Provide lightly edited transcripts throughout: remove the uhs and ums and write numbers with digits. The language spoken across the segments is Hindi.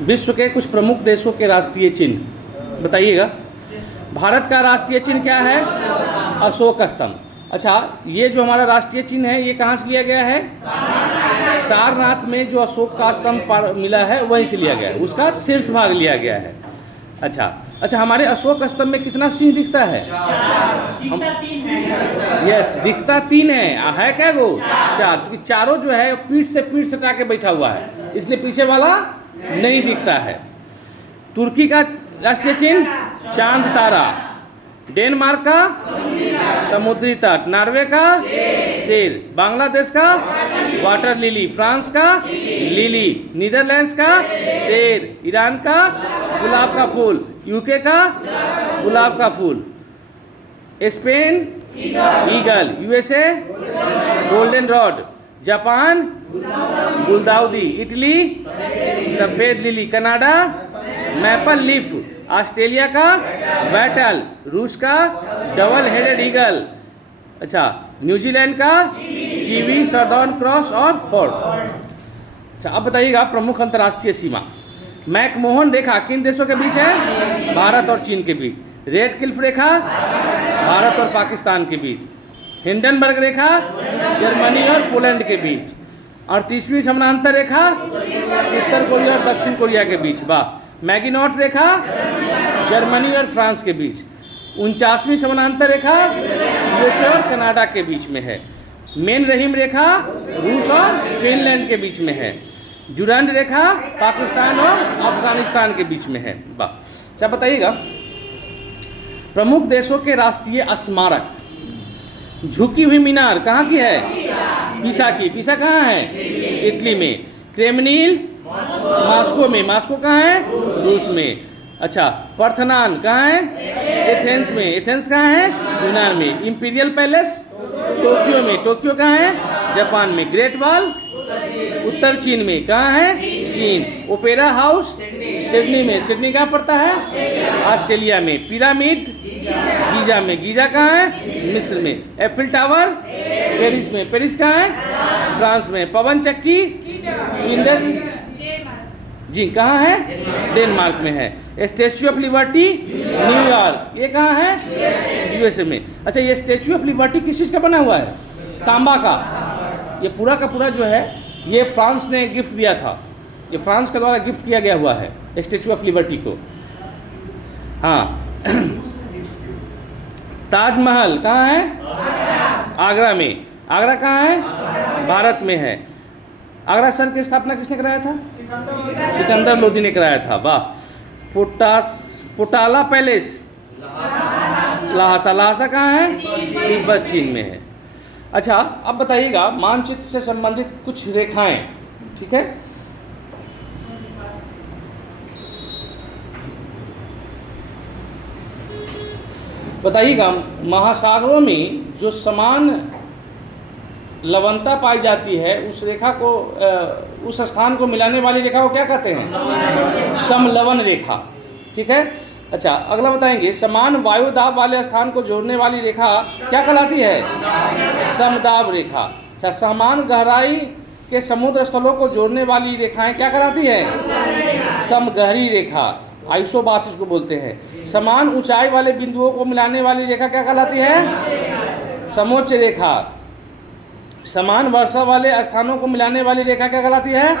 विश्व के कुछ प्रमुख देशों के राष्ट्रीय चिन्ह बताइएगा। भारत का राष्ट्रीय चिन्ह क्या है? अशोक स्तंभ। अच्छा, ये जो हमारा राष्ट्रीय चिन्ह है ये कहाँ से लिया गया है? सारनाथ में जो अशोक का स्तंभ मिला है वहीं से लिया गया है, उसका शीर्ष भाग लिया गया है। अच्छा, हमारे अशोक स्तंभ में कितना सिंह दिखता है? यस, दिखता 3 है क्या गो? 4, क्योंकि चारों जो है पीठ से पीठ सटा के बैठा हुआ है, इसलिए पीछे वाला नहीं दिखता है। तुर्की का राष्ट्रीय चिन्ह चांद तारा, डेनमार्क का समुद्री तट, नॉर्वे का शेर, बांग्लादेश का वाटर लिली, फ्रांस का लिली, नीदरलैंड्स का शेर, ईरान का गुलाब का फूल, यूके का गुलाब का फूल, Spain eagle, USA golden rod, Japan गुलदाउदी, इटली सफ़ेद lily, Canada maple leaf, Australia का बैटल, रूस का डबल हेडेड ईगल, अच्छा न्यूजीलैंड का कीवी, सदर्न क्रॉस और फोर्ड। अच्छा, अब बताइएगा प्रमुख अंतर्राष्ट्रीय सीमा। मैकमोहन रेखा किन देशों के बीच है? भारत और चीन के बीच। रेड क्लिफ रेखा भारत और पाकिस्तान के बीच। हिंडनबर्ग रेखा जर्मनी और पोलैंड के बीच। 38वीं समानांतर रेखा उत्तर कोरिया और दक्षिण कोरिया के बीच। वाह। मैगिनॉट रेखा जर्मनी और फ्रांस के बीच। 49वीं समानांतर रेखा यूएसए और कनाडा के बीच में है। मेन रहीम रेखा रूस और फिनलैंड के बीच में है। डुरंड रेखा पाकिस्तान और अफगानिस्तान के बीच में है। वाह। अच्छा, बताइएगा प्रमुख देशों के राष्ट्रीय स्मारक। झुकी हुई मीनार कहाँ की है? पीसा की। पीसा कहाँ है? इटली में। क्रेमलिन मॉस्को में। मॉस्को कहाँ है? रूस में। अच्छा, पार्थेनॉन कहाँ है? एथेंस में। एथेंस कहाँ है? यूनान में। इंपीरियल पैलेस टोक्यो में। टोक्यो कहाँ है? जापान में। ग्रेट वॉल उत्तर चीन में। कहाँ है? चीन। ओपेरा हाउस सिडनी में। सिडनी कहाँ पड़ता है? ऑस्ट्रेलिया में। पिरामिड गीजा में। गीजा कहाँ है? मिस्र में। एफिल टावर पेरिस में। पेरिस कहाँ है? फ्रांस में। पवन चक्की इंडर जी कहाँ है? डेनमार्क में है। स्टैच्यू ऑफ लिबर्टी न्यूयॉर्क, ये कहाँ है? यूएसए में। अच्छा, ये स्टैच्यू ऑफ लिबर्टी किस चीज़ का बना हुआ है? तांबा का। ये पूरा का पूरा जो है ये फ्रांस ने गिफ्ट दिया था। ये फ्रांस के द्वारा गिफ्ट किया गया हुआ है स्टैच्यू ऑफ लिबर्टी को। हाँ। ताजमहल कहाँ है? आगरा में। आगरा कहाँ है? भारत में है। आगरा शहर की स्थापना किसने कराया था? सिकंदर लोदी ने कराया था। वाह। पोटाला पैलेस लहासा। लहासा कहाँ है? तिब्बत चीन में है। अच्छा, अब बताइएगा मानचित्र से संबंधित कुछ रेखाएं। ठीक है, बताइएगा महासागरों में जो समान लवणता पाई जाती है उस रेखा को उस स्थान को मिलाने वाली रेखा को क्या कहते हैं? समलवन रेखा। ठीक है। अच्छा, अगला बताएंगे समान वायु दाब वाले स्थान को जोड़ने वाली रेखा क्या कहलाती है? समदाब रेखा। अच्छा, समान गहराई के समुद्र स्थलों को जोड़ने वाली रेखाएं क्या कहलाती है? समगहरी रेखा। आइसोबाथ इसको बोलते हैं। समान ऊंचाई वाले बिंदुओं को मिलाने वाली रेखा क्या कहलाती है? समोच्च रेखा। समान वर्षा वाले स्थानों को मिलाने वाली रेखा क्या कहलाती है?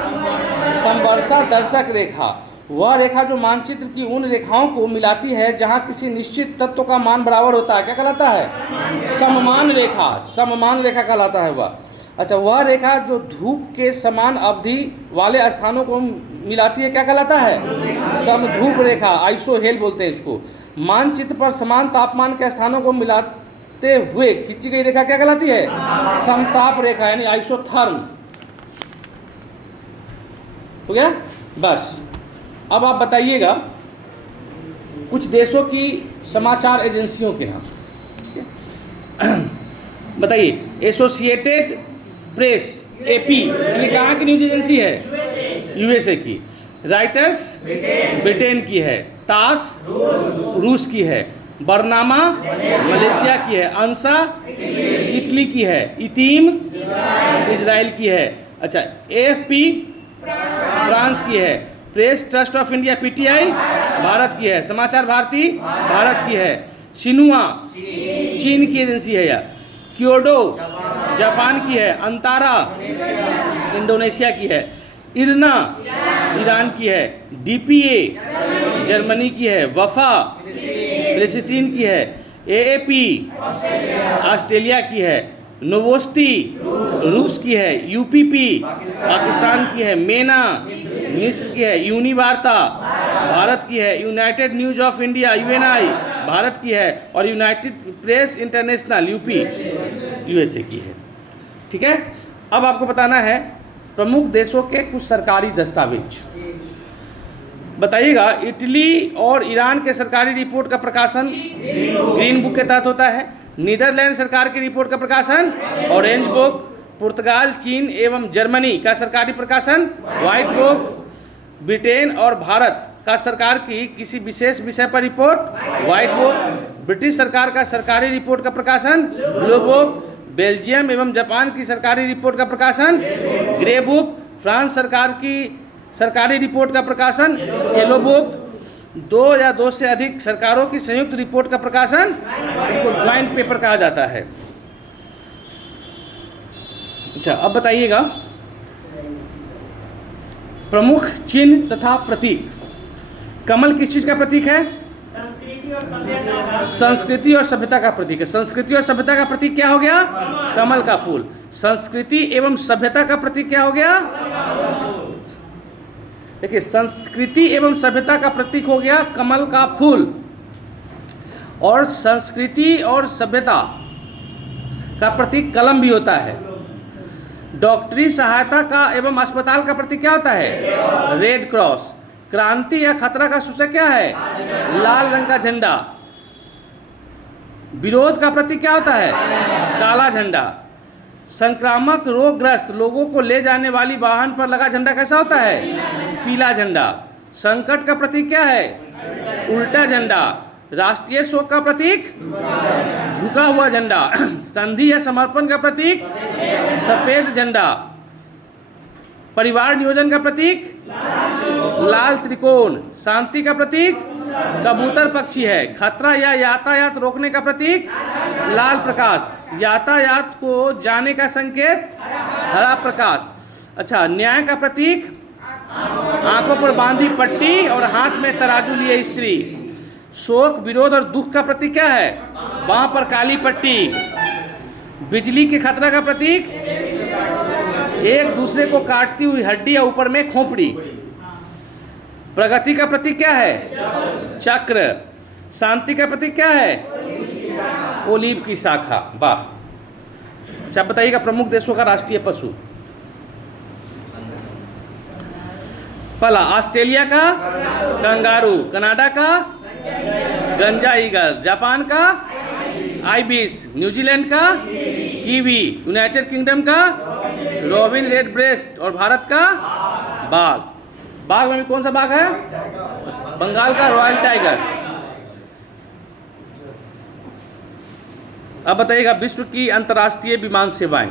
समवर्षा दर्शक रेखा। वह रेखा जो मानचित्र की उन रेखाओं को मिलाती है जहां किसी निश्चित तत्व का मान बराबर होता है क्या कहलाता है? सममान रेखा। सममान रेखा कहलाता है वह। अच्छा, वह रेखा जो धूप के समान अवधि वाले स्थानों को मिलाती है क्या कहलाता है? समधूप रेखा। आइसोहेल बोलते हैं इसको। मानचित्र पर समान तापमान के स्थानों को मिलाते हुए खींची गई रेखा क्या कहलाती है? समताप रेखा, यानी आइसोथर्म। हो गया? बस। अब आप बताइएगा कुछ देशों की समाचार एजेंसियों के नाम। ठीक है, बताइए। एसोसिएटेड प्रेस एपी, ये कहाँ की न्यूज एजेंसी है? यूएसए की। राइटर्स ब्रिटेन की है। तास रूस की है। बरनामा मलेशिया की है। अंसा इटली की है। इतीम इजराइल की है। अच्छा, एएफपी फ्रांस की है। Press trust of India PTI Bharat की है। समाचार भारती भारत की है। शिनुआ चीन की एजेंसी है यह। क्योडो जापान की है। अंतारा इंडोनेशिया की है। इरना ईरान की है। डीपीए जर्मनी की है। वफा फिलिस्तीन की है। एएपी ऑस्ट्रेलिया की है। नोवोस्ती रूस की है। यूपीपी पाकिस्तान की है। मेना मिस्र की है। यूनिवार्ता भारत की है। United news of India Uni Bharat की है। और United press international UP USA की है। ठीक है, अब आपको बताना है प्रमुख देशों के कुछ सरकारी दस्तावेज। बताइएगा, इटली और ईरान के सरकारी रिपोर्ट का प्रकाशन ग्रीन बुक के तहत होता है। नीदरलैंड सरकार की रिपोर्ट का प्रकाशन ऑरेंज बुक। पुर्तगाल, चीन एवं जर्मनी का सरकारी प्रकाशन व्हाइट बुक। ब्रिटेन और भारत का सरकार की किसी विशेष विषय पर रिपोर्ट व्हाइट बुक। ब्रिटिश सरकार का सरकारी रिपोर्ट का प्रकाशन ब्लू बुक। बेल्जियम एवं जापान की सरकारी रिपोर्ट का प्रकाशन ग्रे बुक। फ्रांस सरकार की सरकारी रिपोर्ट का प्रकाशन येलो बुक। दो या दो से अधिक सरकारों की संयुक्त रिपोर्ट का प्रकाशन इसको ज्वाइंट पेपर कहा जाता है। अच्छा, अब बताइएगा प्रमुख चिन्ह तथा प्रतीक। कमल किस चीज का प्रतीक है? संस्कृति और सभ्यता का प्रतीक है। संस्कृति और सभ्यता का प्रतीक क्या हो गया? कमल का फूल। संस्कृति एवं सभ्यता का प्रतीक क्या हो गया? देखिए, संस्कृति एवं सभ्यता का प्रतीक हो गया कमल का फूल। और संस्कृति और सभ्यता का प्रतीक कलम भी होता है। डॉक्टरी सहायता का एवं अस्पताल का प्रतीक क्या होता है? Red cross. क्रांति या खतरा का सूचक क्या है? लाल रंग का झंडा। विरोध का प्रतीक क्या होता है? काला झंडा। संक्रामक रोगग्रस्त लोगों को ले जाने वाली वाहन पर लगा झंडा कैसा होता है? पीला झंडा। संकट का प्रतीक क्या है? उल्टा झंडा। राष्ट्रीय शोक का प्रतीक झुका हुआ झंडा। संधि या समर्पण का प्रतीक सफेद झंडा। परिवार नियोजन का प्रतीक लाल त्रिकोण। शांति का प्रतीक कबूतर पक्षी है। खतरा या यातायात रोकने का प्रतीक लाल प्रकाश। यातायात को जाने का संकेत हरा प्रकाश। अच्छा, न्याय का प्रतीक आंखों पर बांधी पट्टी और हाथ में तराजू लिए स्त्री। शोक, विरोध और दुख का प्रतीक क्या है? बांह पर काली पट्टी। बिजली के खतरा का प्रतीक एक दूसरे को काटती हुई हड्डी या ऊपर में खोपड़ी। प्रगति का प्रतीक क्या है? चक्र। शांति का प्रतीक क्या है? ओलीव की शाखा। वाह। अच्छा, बताइएगा प्रमुख देशों का राष्ट्रीय पशु। पहला ऑस्ट्रेलिया का कंगारू। कनाडा का गंजा ईगल। जापान का आइबिस। न्यूजीलैंड का कीवी। यूनाइटेड किंगडम का रॉबिन रेड ब्रेस्ट। और भारत का बाघ। बाघ में भी कौन सा बाघ है? बंगाल का रॉयल टाइगर। अब बताइएगा विश्व की अंतर्राष्ट्रीय विमान सेवाएं।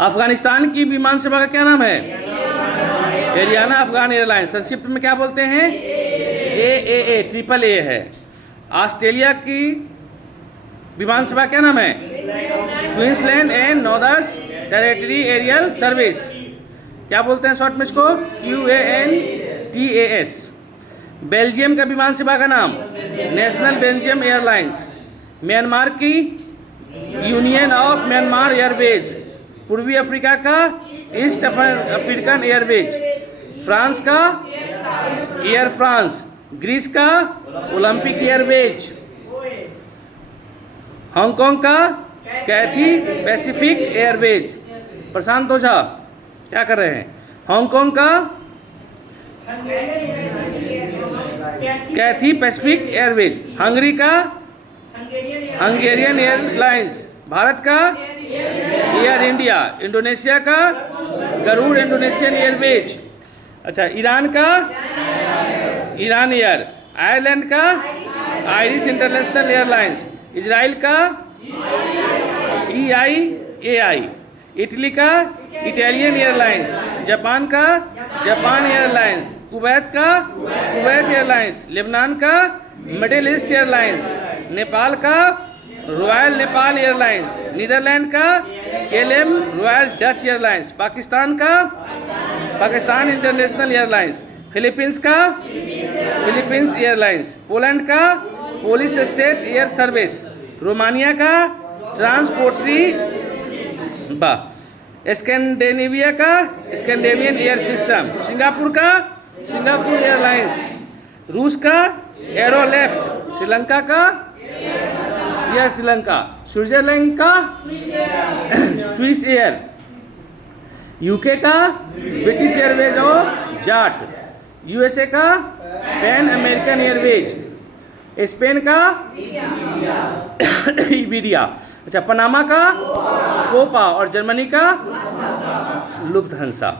अफगानिस्तान की विमान सेवा का क्या नाम है? Ariana Afghan airlines. संक्षिप्त में क्या बोलते हैं? AAA, ट्रिपल A है। ऑस्ट्रेलिया की विमान सेवा क्या नाम है? Queensland and Northern Territory Aerial Service. क्या बोलते हैं शॉर्ट में इसको? QANTAS। बेल्जियम का विमान सेवा का नाम नेशनल बेल्जियम एयरलाइंस। म्यांमार की यूनियन ऑफ म्यांमार एयरवेज। पूर्वी अफ्रीका का ईस्ट अफ्रीकन एयरवेज। फ्रांस का एयर फ्रांस। ग्रीस का ओलंपिक एयरवेज। हांगकांग का कैथी पैसिफिक एयरवेज। प्रशांत ओझा क्या कर रहे हैं? हांगकांग का कैथी पैसिफिक एयरवेज। हंगरी का हंगेरियन एयरलाइंस। भारत का एयर इंडिया। इंडोनेशिया का गरुड़ इंडोनेशियन एयरवेज। अच्छा, ईरान का ईरान एयर। आयरलैंड का आयरिश इंटरनेशनल एयरलाइंस। इजराइल का EIAI। इटली का इटालियन एयरलाइंस। जापान का जापान एयरलाइंस, कुवैत का कुवैत एयरलाइंस, लेबनान का मिडिल ईस्ट एयरलाइंस, नेपाल का रॉयल नेपाल एयरलाइंस, नीदरलैंड का KLM royal Dutch airlines, Pakistan का पाकिस्तान इंटरनेशनल एयरलाइंस, फिलीपींस का फिलीपींस एयरलाइंस, पोलैंड का Polish state air service, Romania का ट्रांसपोर्टरी स्कैंडिनेविया का स्कैंडिनेवियन एयर सिस्टम, सिंगापुर का सिंगापुर एयरलाइंस, रूस का एरोलेफ्ट, श्रीलंका का एयर श्रीलंका, स्विट्जरलैंड का स्विस एयर, यूके का British Airways of Jat, USA का पैन अमेरिकन एयरवेज, स्पेन का इबीरिया, अच्छा पनामा का कोपा और जर्मनी का लुफ्थहांसा।